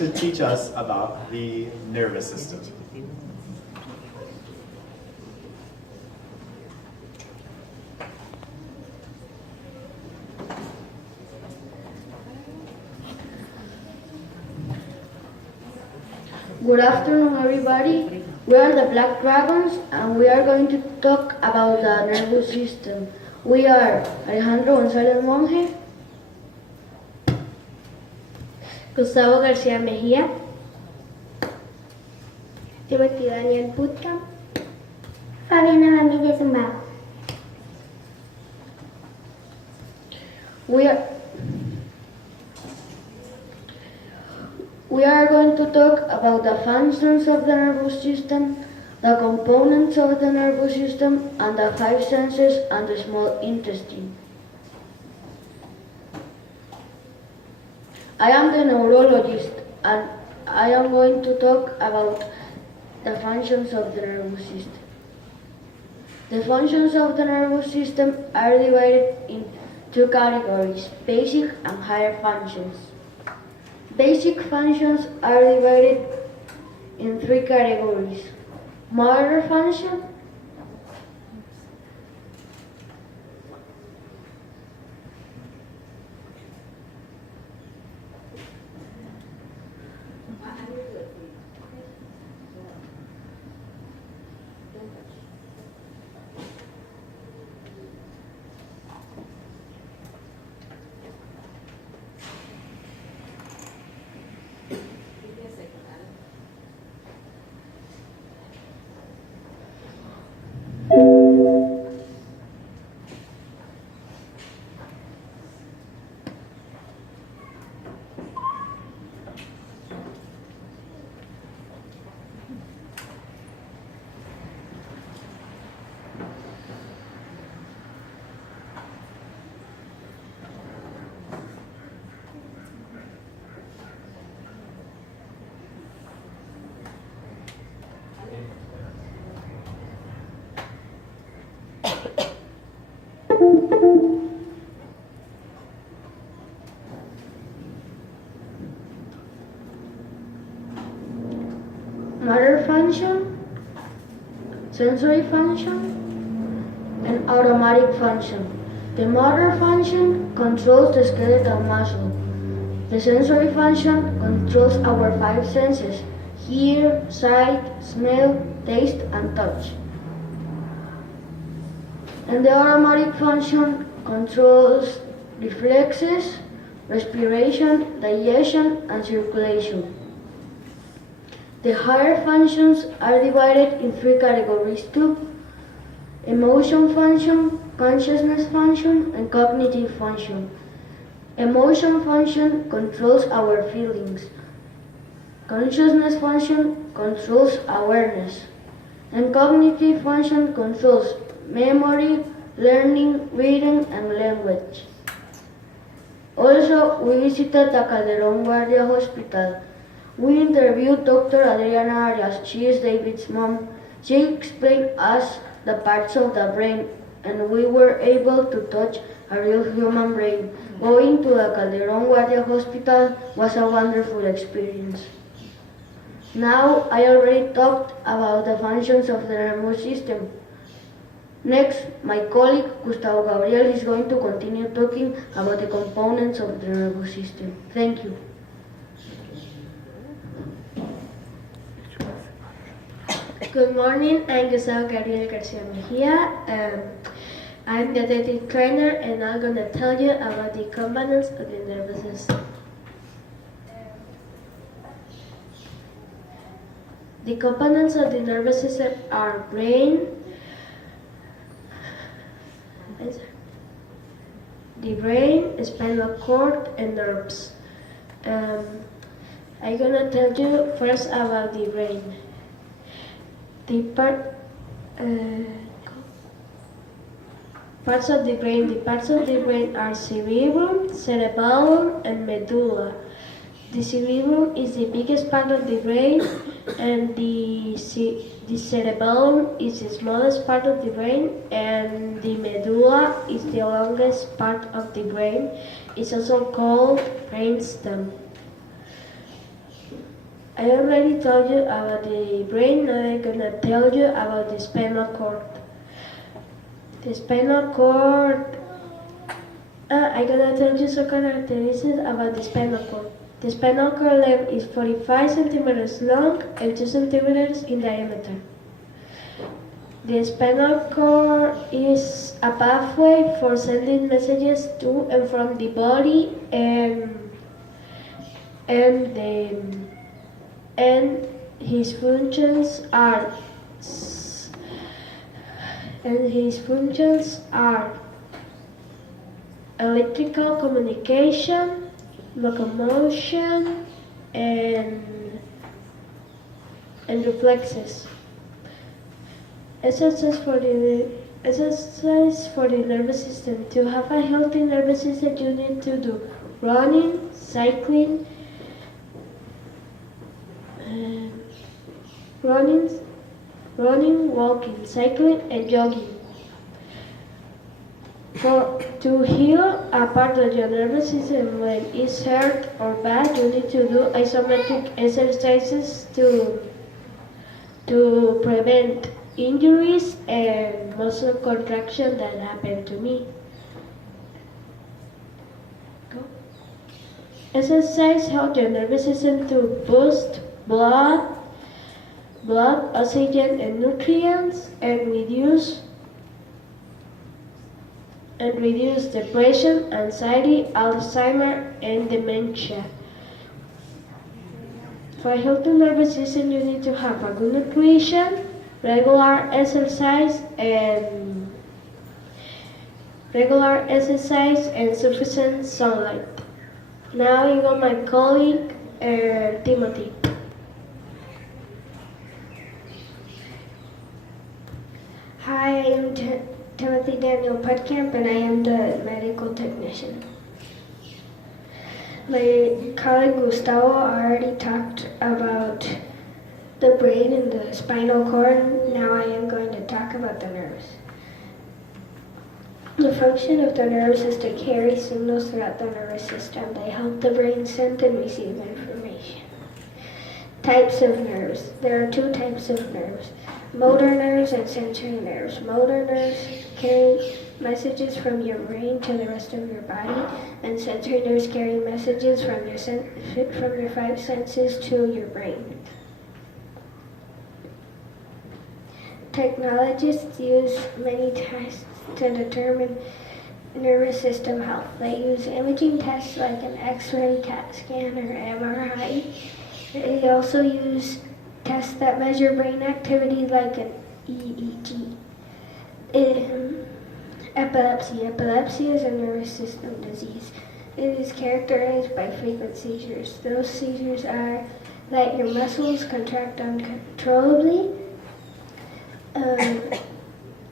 to teach us about the nervous system. Good afternoon, everybody. We are the Black Dragons, and we are going to talk about the nervous system. We are Alejandro González Monge, Gustavo García Mejía, Timothy Daniel Putka, Fabiana Ramírez Zumbao. We are going to talk about the functions of the nervous system, the components of the nervous system, and the five senses and the small intestine. I am the neurologist, and I am going to talk about the functions of the nervous system. The functions of the nervous system are divided in two categories, basic and higher functions. Basic functions are divided in three categories: motor function, motor function, sensory function, and automatic function. The motor function controls the skeletal muscle. The sensory function controls our five senses: hear, sight, smell, taste, and touch. And the automatic function controls reflexes, respiration, digestion, and circulation. The higher functions are divided in three categories too: emotion function, consciousness function, and cognitive function. Emotion function controls our feelings. Consciousness function controls awareness. And cognitive function controls memory, learning, reading, and language. Also, we visited the Calderón Guardia Hospital. We interviewed Dr. Adriana Arias. She is David's mom. She explained us the parts of the brain, and we were able to touch a real human brain. Going to the Calderón Guardia Hospital was a wonderful experience. Now, I already talked about the functions of the nervous system. Next, my colleague Gustavo Gabriel is going to continue talking about the components of the nervous system. Thank you. Good morning, I'm Gustavo Gabriel Garcia Mejia. I'm the dietetic trainer, and I'm going to tell you about the components of the nervous system. The components of the nervous system are brain, spinal cord, and nerves. I'm going to tell you first about the brain. The parts of the brain are cerebrum, cerebellum, and medulla. The cerebrum is the biggest part of the brain, and the cerebellum is the smallest part of the brain, and the medulla is the longest part of the brain. It's also called brainstem. I already told you about the brain, now I'm gonna tell you about the spinal cord. The spinal cord, I'm gonna tell you some characteristics about the spinal cord. The spinal cord length is 45 centimeters long and 2 centimeters in diameter. The spinal cord is a pathway for sending messages to and from the body and his functions are electrical communication, locomotion, and reflexes. Exercise for the nervous system. To have a healthy nervous system, you need to do running, cycling, walking, cycling, and jogging. To heal a part of your nervous system when it's hurt or bad, you need to do isometric exercises to prevent injuries and muscle contraction that happened to me. Exercise helps your nervous system to boost blood, oxygen, and nutrients, and reduce depression, anxiety, Alzheimer, and dementia. For a healthy nervous system, you need to have a good nutrition, regular exercise, and sufficient sunlight. Now I got my colleague, Timothy. Hi, I am Timothy Daniel Putkamp, and I am the medical technician. My colleague Gustavo already talked about the brain and the spinal cord. Now I am going to talk about the nerves. The function of the nerves is to carry signals throughout the nervous system. They help the brain send and receive information. Types of nerves. There are two types of nerves: motor nerves and sensory nerves. Motor nerves carry messages from your brain to the rest of your body, and sensory nerves carry messages from your five senses to your brain. Technologists use many tests to determine nervous system health. They use imaging tests like an X-ray, CAT scan, or MRI. They also use tests that measure brain activity like an EEG. Epilepsy. Epilepsy is a nervous system disease. It is characterized by frequent seizures. Those seizures are that your muscles contract uncontrollably.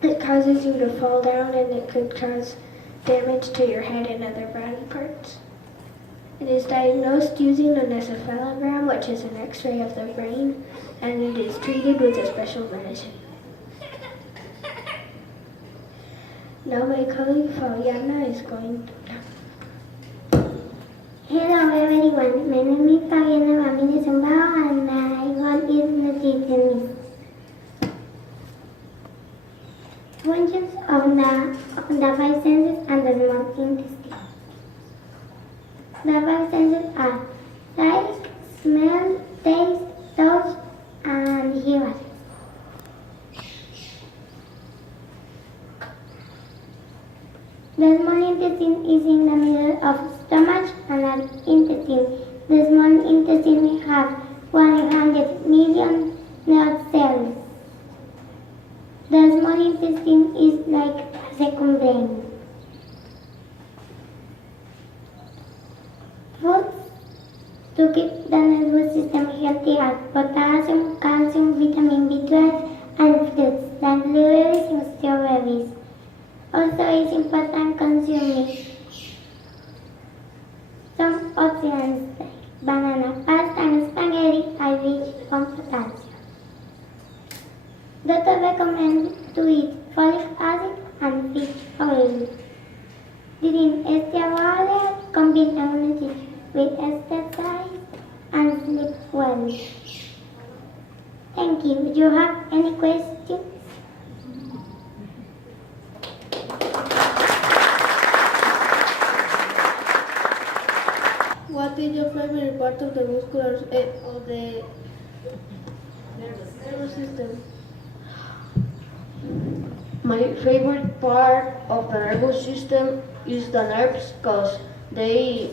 It causes you to fall down, and it could cause damage to your head and other body parts. It is diagnosed using an encephalogram, which is an X-ray of the brain, and it is treated with a special medicine. Now my colleague Fabiana is going to... Hello everyone, my name is Fabiana Ramirez Umbao, and I want is nutritionist. Functions of the five senses and the small intestine. The five senses are sight, smell, taste, touch, and hear. The small intestine is in the middle of stomach and large intestine. The small intestine has 100 million nerve cells. The small intestine is like a second brain. Foods to keep the nervous system healthy are potassium, calcium, vitamin B12, and fruits like blueberries and strawberries. Also, it's important consuming some options like banana, pasta, and spaghetti are rich in potassium. Doctor recommends to eat folic acid and fish oil. Drink extra water, combine immunity with exercise, and sleep well. Thank you. Do you have any questions? What is your favorite part of the muscular of the nervous system? My favorite part of the nervous system is the nerves because they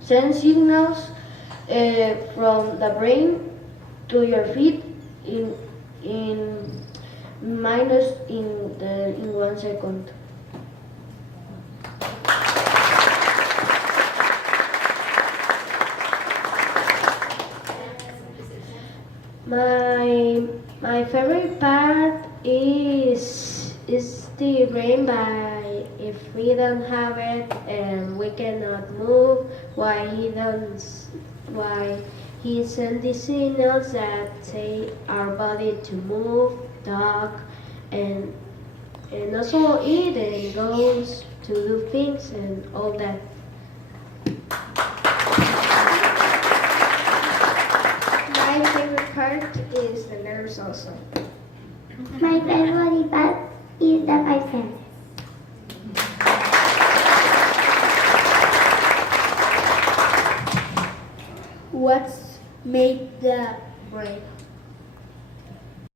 send signals from the brain to your feet in minus in 1 second. My favorite part is the brain. By if we don't have it and we cannot move, why he send the signals that say our body to move, talk, and also eat and goes to do things and all that. My favorite part is the nerves also. My favorite part is the five senses. What's made the brain?